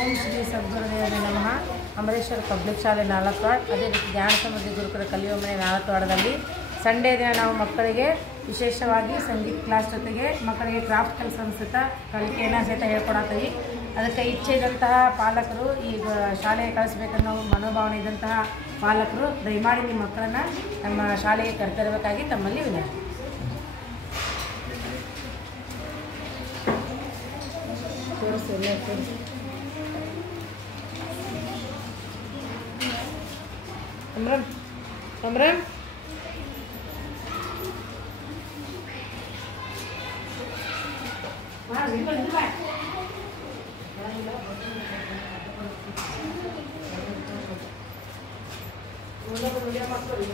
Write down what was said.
ಓಂ ಶ್ರೀ ಸದ್ಗುರುದೇವರೇ ನಮಃ. ಅಮರೇಶ್ವರ ಪಬ್ಲಿಕ್ ಶಾಲೆ ನಾಲ್ಕವಾಡ, ಅದೇ ರೀತಿ ಜ್ಞಾನ ಸಮೃದ್ಧಿ ಗುರುಕುಲ ಕಲಿಯುವ ನಾಲ್ಕವಾಡದಲ್ಲಿ ಸಂಡೇ ದಿನ ನಾವು ಮಕ್ಕಳಿಗೆ ವಿಶೇಷವಾಗಿ ಸಂಗೀತ ಕ್ಲಾಸ್ ಜೊತೆಗೆ ಮಕ್ಕಳಿಗೆ ಕ್ರಾಫ್ಟ್ ಕೆಲಸ ಸಹಿತ ಕಲಿಕೆಯನ್ನು ಸಹಿತ ಹೇಳ್ಕೊಡತ್ತೀವಿ. ಅದಕ್ಕೆ ಇಚ್ಛೆ ಇದ್ದಂತಹ ಪಾಲಕರು ಈಗ ಶಾಲೆಗೆ ಕಳಿಸ್ಬೇಕನ್ನೋ ಮನೋಭಾವನೆ ಇದ್ದಂತಹ ಪಾಲಕರು ದಯಮಾಡಿ ನಿಮ್ಮ ಮಕ್ಕಳನ್ನು ನಮ್ಮ ಶಾಲೆಗೆ ಕರೆತರಬೇಕಾಗಿ ತಮ್ಮಲ್ಲಿ ವಿನಂತಿ. ಅಮ್ರಮ್ ಅಮ್ರಮ್ ಮಕ್ಕಳು